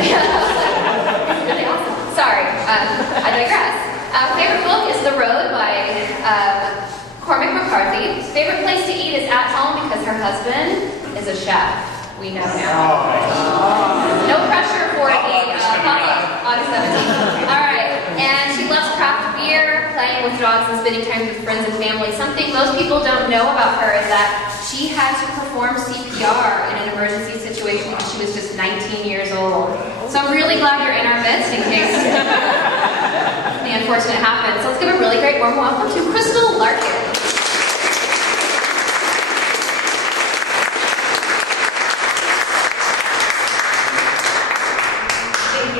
It's really awesome. Sorry, I digress. Favorite book is The Road by Cormac McCarthy. Favorite place to eat is at home because her husband is a chef. We know now. No pressure for the August 17th. All right. And she loves craft beer, playing with dogs, and spending time with friends and family. Something most people don't know about her is that she had to perform CPR in an emergency situation when she was just 19 years old. So I'm really glad you're in our midst in case the unfortunate happens. So let's give a really great warm welcome to Crystal Larkin.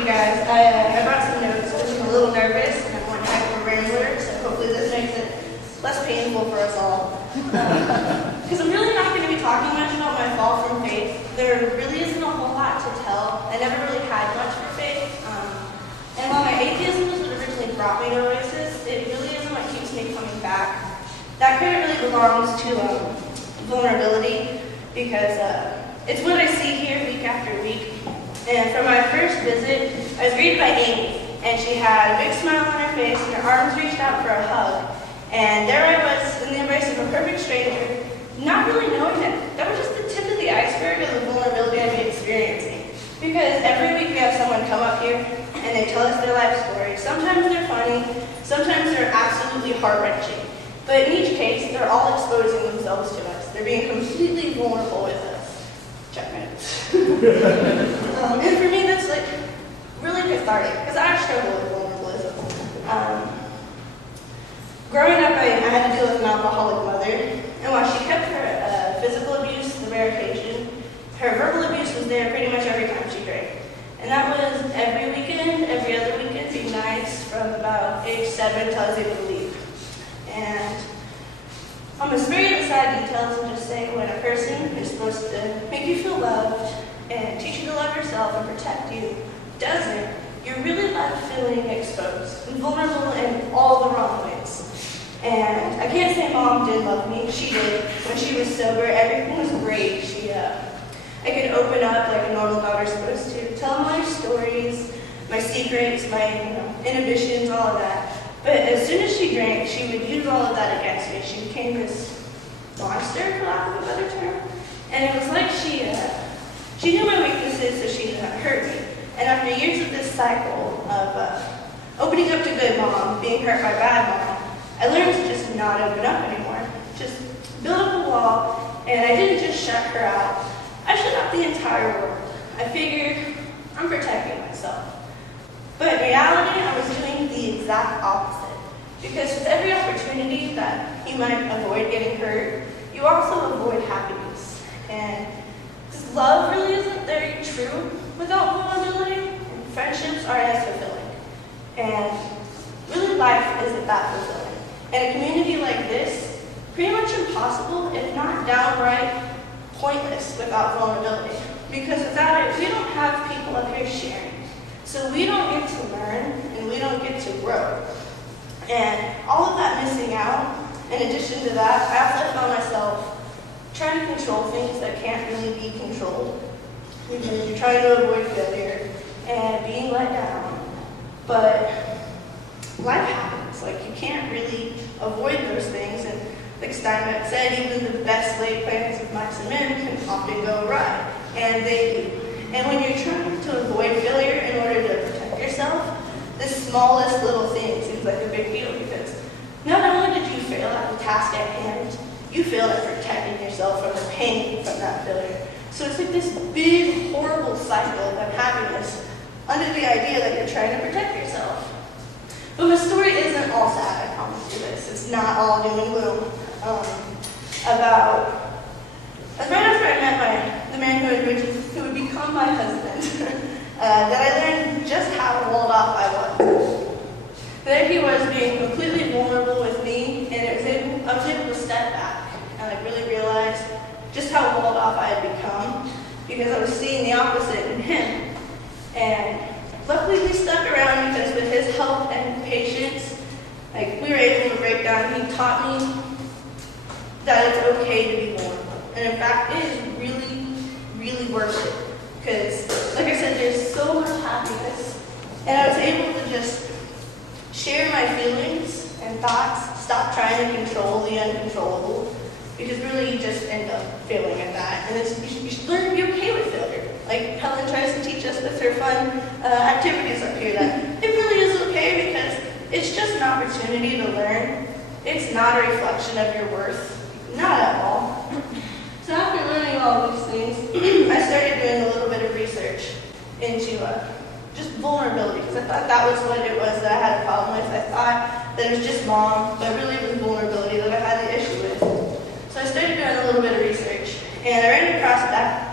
Guys, I brought some notes because I'm a little nervous and I'm one heck of a rambler, so hopefully this makes it less painful for us all. Because I'm really not going to be talking much about my fall from faith. There really isn't a whole lot to tell. I never really had much for faith. And while my atheism was what originally brought me to Oasis, it really isn't what keeps me coming back. That credit really belongs to vulnerability because it's what I see here week after week. And for my first visit, I was greeted by Amy, and she had a big smile on her face, and her arms reached out for a hug. And there I was in the embrace of a perfect stranger, not really knowing that was just the tip of the iceberg of the vulnerability I'd be experiencing. Because every week we have someone come up here, and they tell us their life story. Sometimes they're funny, sometimes they're absolutely heart-wrenching. But in each case, they're all exposing themselves to us. They're being completely vulnerable with us. Check minutes. And for me, that's like really cathartic because I struggle with vulnerabilism. Growing up, I had to deal with an alcoholic mother, and while she kept her physical abuse the rare occasion, her verbal abuse was there pretty much every time she drank. And that was every weekend, every other weekend, big nights from about age 7 until I was able to leave. And I'm going to spare you the sad details and just say when a person who's supposed to make you feel loved and teach you to love yourself and protect you doesn't, you're really left feeling exposed and vulnerable in all the wrong ways. And I can't say Mom did love me. She did. When she was sober, everything was great. I could open up like a normal daughter's supposed to, tell my stories, my secrets, my inhibitions, all of that. But as soon as she drank, she would use all of that against me. She became this monster, for lack of a better term. And it was like she knew my weaknesses, so she didn't hurt me. And after years of this cycle of opening up to good mom, being hurt by bad mom, I learned to just not open up anymore. Just build up a wall, and I didn't just shut her out. I shut out the entire world. I figured I'm protecting myself. But in reality, I was doing the exact opposite. Because with every opportunity that you might avoid getting hurt, you also avoid happiness. And this love really isn't very true without vulnerability. And friendships aren't as fulfilling. And really life isn't that fulfilling. And a community like this, pretty much impossible, if not downright pointless without vulnerability. Because without it, we don't have people up here sharing. So we don't get to learn, and we don't get to grow. And all of that missing out, in addition to that, I also found myself trying to control things that can't really be controlled. Because you're trying to avoid failure and being let down. But life happens. Like, you can't really avoid those things. And like Steinbeck said, even the best laid plans of mice and men can often go awry. And they do. And when you're trying to avoid failure in order to protect yourself, the smallest little thing seems like a big deal because not only did you fail at the task at hand, you failed at protecting yourself from the pain from that failure. So it's like this big, horrible cycle of unhappiness under the idea that you're trying to protect yourself. But my story isn't all sad, I promise you this. It's not all doom and gloom. Right after I met the man who would become my husband, that I learned just how walled off I was. There he was being completely vulnerable with me, and I was able to step back and I really realized just how walled off I had become because I was seeing the opposite in him. And luckily we stuck around because with his help and patience, like we were able to break down. He taught me that it's okay to be vulnerable. And in fact, it is really, really worth it because like I said, there's so much happiness. And I was able to just share my feelings and thoughts, stop trying to control the uncontrollable, because really you just end up failing at that. And you should learn to be okay with failure. Like Helen tries to teach us with her fun activities up here, that it really is okay because it's just an opportunity to learn. It's not a reflection of your worth, not at all. So after learning all these things, I started doing a little bit of research into just vulnerability, because I thought that was what it was that I had a problem with. I thought that it was just mom, but really it was vulnerability that I had the issue with. So I started doing a little bit of research, and I ran across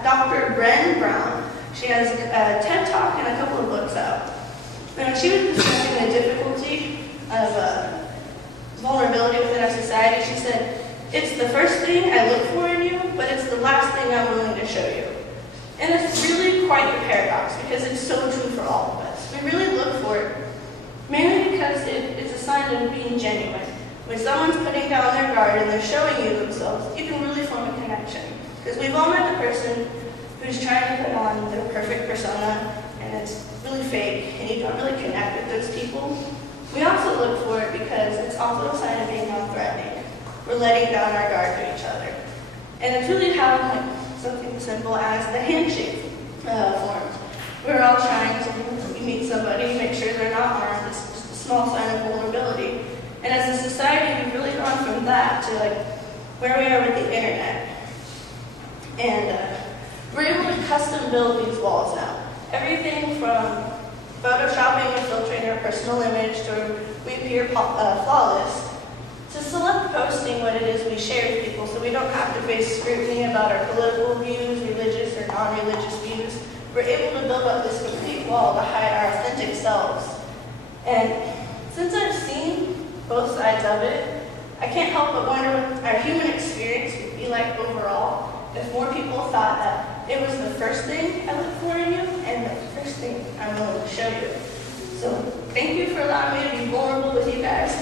Dr. Brené Brown. She has a TED Talk and a couple of books out. And when she was discussing the difficulty of vulnerability within our society, she said, "It's the first thing I look for in you, but it's the last thing I'm willing to show you." And it's really quite the paradox, because it's so true for all of us. We really look for it, mainly because it's a sign of being genuine. When someone's putting down their guard and they're showing you themselves, you can really form a connection. Because we've all met the person who's trying to put on their perfect persona, and it's really fake, and you don't really connect with those people. We also look for it because it's also a sign of being non-threatening. We're letting down our guard to each other. And it's really how something simple as the handshake forms. We're all trying to, you meet somebody, make sure they're not armed. It's just a small sign of vulnerability. And as a society, we've really gone from that to where we are with the internet. And we're able to custom build these walls now. Everything from photoshopping and filtering our personal image to we appear flawless, to select posting what it is we share with people so we don't have to face scrutiny about our political views, religious or non-religious views. We're able to build up this complete wall to hide our authentic selves. And since I've seen both sides of it, I can't help but wonder what our human experience would be like overall if more people thought that it was the first thing I look for in you and the first thing I'm willing to show you. So thank you for allowing me to be vulnerable with you guys.